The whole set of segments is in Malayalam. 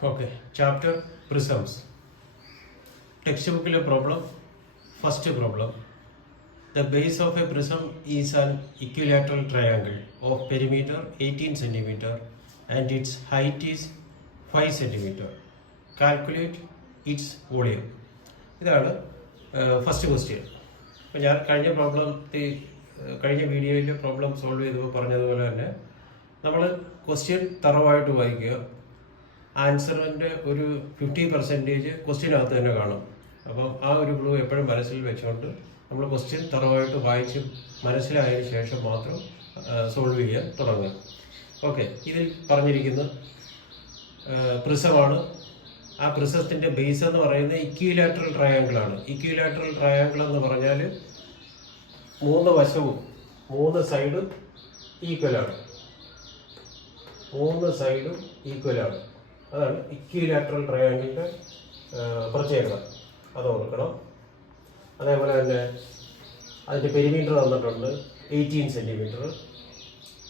Okay, chapter prisms. Textbook problem. First problem. The base of a prism is an equilateral triangle of perimeter 18 cm and its height is 5 cm. Calculate its volume. ഇതാണ് ഫസ്റ്റ് ക്വസ്റ്റ്യൻ. അപ്പോൾ ഞാൻ കഴിഞ്ഞ വീഡിയോയിൽ പ്രോബ്ലം സോൾവ് ചെയ്തപ്പോൾ പറഞ്ഞതുപോലെ തന്നെ നമ്മൾ ക്വസ്റ്റ്യൻ തറവായിട്ട് വായിക്കുക. ആൻസറിൻ്റെ ഒരു 50% ക്വസ്റ്റ്യനകത്ത് തന്നെ കാണും. അപ്പം ആ ഒരു ക്ലൂ എപ്പോഴും മനസ്സിൽ വെച്ചുകൊണ്ട് നമ്മൾ ക്വസ്റ്റ്യൻ തറവായിട്ട് വായിച്ച് മനസ്സിലായതിനു ശേഷം മാത്രം സോൾവ് ചെയ്യാൻ തുടങ്ങുക. ഓക്കെ, ഇതിൽ പറഞ്ഞിരിക്കുന്ന പ്രിസമാണ്. ആ പ്രിസത്തിൻ്റെ ബേസ് എന്ന് പറയുന്നത് ഇക്വിലാറ്ററൽ ട്രയാങ്കിളാണ്. ഇക്വിലാറ്ററൽ ട്രയാങ്കിൾ എന്ന് പറഞ്ഞാൽ 3 വശവും 3 സൈഡും ഈക്വലാണ്. 3 സൈഡും ഈക്വലാണ്. അതാണ് ഇക്വിലാറ്ററൽ ട്രയാങ്കിളിൻ്റെ പ്രത്യേകത. അത് ഓർക്കണം. അതേപോലെ തന്നെ അതിൻ്റെ പെരിമീറ്റർ തന്നിട്ടുണ്ട് 18 cm.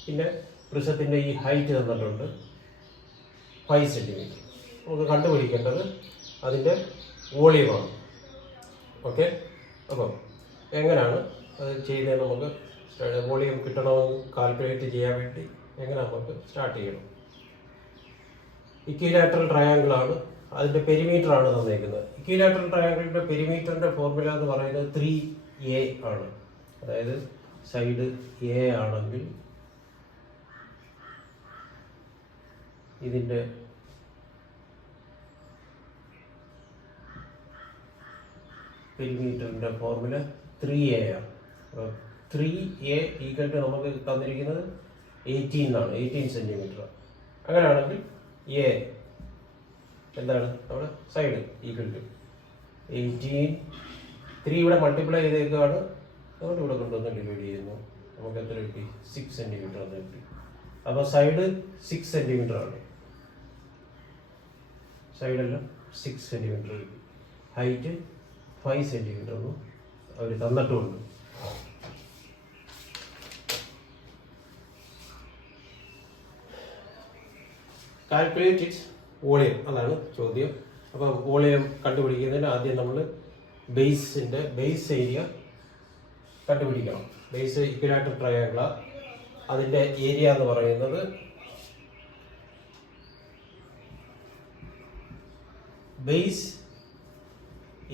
പിന്നെ പ്രിസത്തിൻ്റെ ഈ ഹൈറ്റ് തന്നിട്ടുണ്ട് 5 cm. നമുക്ക് കണ്ടുപിടിക്കേണ്ടത് അതിൻ്റെ വോളിയമാണ്. ഓക്കെ, അപ്പം എങ്ങനെയാണ് അത് ചെയ്യുന്നത്? നമുക്ക് വോളിയം കിട്ടണമെന്ന് കാൽക്കുലേറ്റ് ചെയ്യാൻ വേണ്ടി എങ്ങനെ നമുക്ക് സ്റ്റാർട്ട് ചെയ്യണം? ഇക്വിലാറ്ററൽ ട്രയാങ്കിൾ ആണ്. അതിൻ്റെ പെരിമീറ്റർ ആണ് തന്നിരിക്കുന്നത്. ഇക്വിലാറ്ററൽ ട്രയാങ്കിളിൻ്റെ പെരിമീറ്ററിൻ്റെ ഫോർമുല എന്ന് പറയുന്നത് 3a ആണ്. അതായത് സൈഡ് എ ആണെങ്കിൽ ഇതിൻ്റെ പെരിമീറ്ററിൻ്റെ ഫോർമുല 3a ആണ്. 3a ഈക്വൽ ടു നമുക്ക് തന്നിരിക്കുന്നത് 18 cm. അങ്ങനെയാണെങ്കിൽ എ എന്താണ് നമ്മുടെ സൈഡ് ഈക്വൽ ടു 18. 3 ഇവിടെ മൾട്ടിപ്ലൈ ചെയ്തേക്കാണ്. അതുകൊണ്ട് ഇവിടെ കൊണ്ടുവന്ന് ഡിവൈഡ് ചെയ്യുന്നു. നമുക്ക് എത്ര കിട്ടി? 6 cm എന്ന് കിട്ടി. അപ്പോൾ സൈഡ് 6 cm ആണ്. സൈഡെല്ലാം 6 cm കിട്ടി. ഹൈറ്റ് 5 cm ഒന്നും അവർ തന്നിട്ടുമുണ്ട്. കാൽക്കുലേറ്റ് ഇറ്റ്സ് വോളിയം, അതാണ് ചോദ്യം. അപ്പോൾ വോളിയം കണ്ടുപിടിക്കുന്നതിന് ആദ്യം നമ്മൾ ബേസ് ഏരിയ കണ്ടുപിടിക്കണം. ബേസ് ഇക്വിലാറ്ററൽ ട്രയാങ്കിൾ, അതിൻ്റെ ഏരിയ എന്ന് പറയുന്നത് base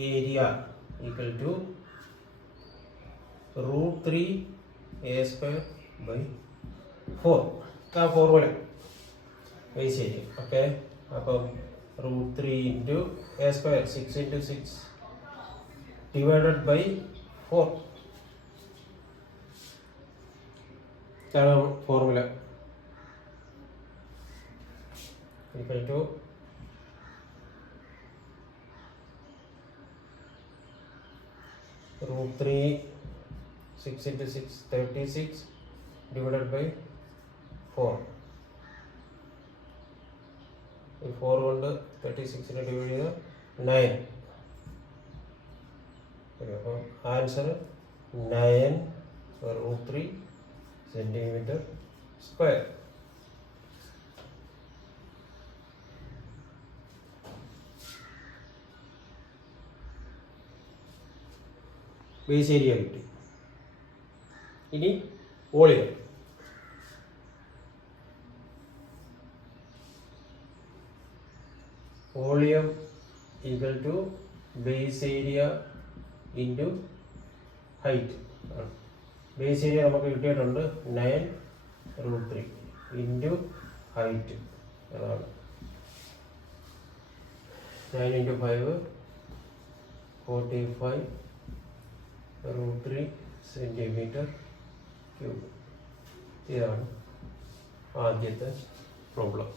area equal to √3a²/4. ആ ഫോർമുല ബേസ് ഏരിയ. ഓക്കെ, അപ്പം √3 × a², 6 × 6 /4 ഇതാണ് ഫോർമുല. Equal to √3 6 × 6 36 /4. 4 കൊണ്ട് 36 ഡിവൈഡ് ചെയ്ത് 9. അപ്പം ആൻസർ 9 √3 cm². ബേസ് ഏരിയ കിട്ടി. ഇനി volume. Volume equal to base area into height ആണ്. ബേസ് ഏരിയ നമുക്ക് കിട്ടിയിട്ടുണ്ട് 9 √3 ഇൻറ്റു ഹൈറ്റ്. അതാണ് 9 × 5 45 √3 cm³. ഇതാണ് ആദ്യത്തെ പ്രോബ്ലം.